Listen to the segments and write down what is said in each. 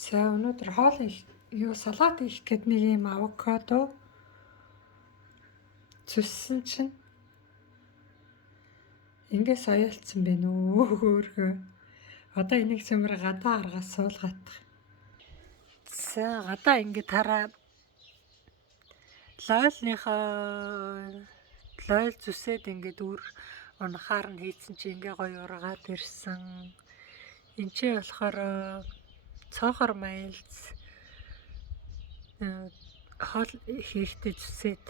За өнөөдөр хоол салат хийх гээд нэг юм авокадо зүссэн чинь ингээд соёолцсон байна өө хөөхөө. Одоо энийг цэмэр гадаа аргаас суулгаадах. За гадаа ингээд тараа лойл зүсээд ингээд үр унахаар нь хийцэн чи ингээ гоё ургаад ирсэн. Энд чи болохоор цоохор маялц хоол хийхдээ зүсээд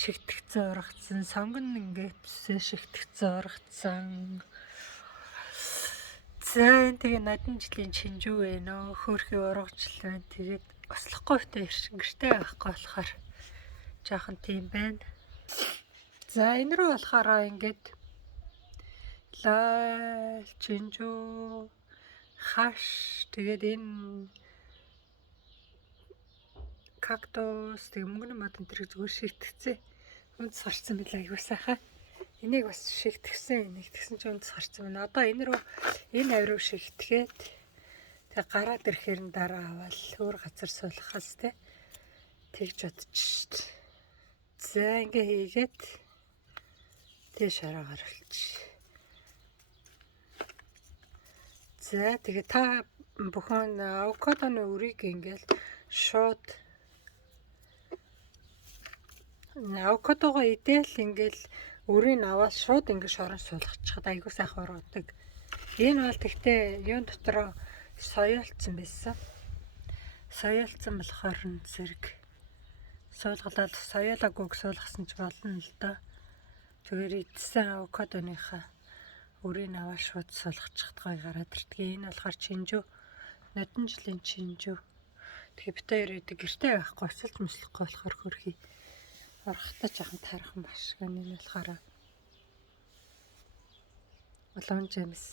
шигтгэцэн ургацсан. Сонгон ингээд зүсээ шигтгэцэн ургацсан. За энэ тэгээ надын жилийн чинжүү байна. Хөөрхий ургажл байна. Тэгээд ослохгүй хөтэ гэртээ байхгүй болохоор жоохон тийм байна. За энэ рүү болохоор ингээд лойл, чинжүү, хаш тэгээд энэ кактус тэг мөнгөн модон тэр зүгээр шигтгэцээ. Үндэс гарцсан билээ аягүй сайхан. Энийг бас шигтгэсэн. Энийг тэгсэн чинь үндэс гарцсан байна. Одоо энэ авируу шигтгээд тэг гараад ирэхээр нь дараа аваад өөр газар суулгахаас тэгж бодчих. За ингээ хийгээд тэг шараагаар олчих. За тэгээ та бүхэн авокадоны үрийг ингээл шууд авокадогоо идэл ингээл өрийг аваад шууд ингээ шорон суулгачихад айгуу сайхан ургадаг. Энэ бол тэгтээ юун дотроо соёолцсон байсан. Соёолцсон болохоор нь зэрэг суулгалаад соёолоогүй суулгасан ч болно л доо. Тэгэхээр идсэн авокадоныхаа өрийг аваад шууд суулгачихад гоё гараад ирдэг. Энэ болохоор чинжүү. Нодон жилийн чинжүү. Тэгээ бит хоёр идэг гэртээ байхгүй өсөлт мөслөхгүй болохоор хөрхий ургахтаа жоохон тархан баш. Энэ болохоор улаан жимс.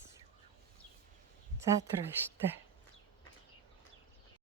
За тэр баяртай.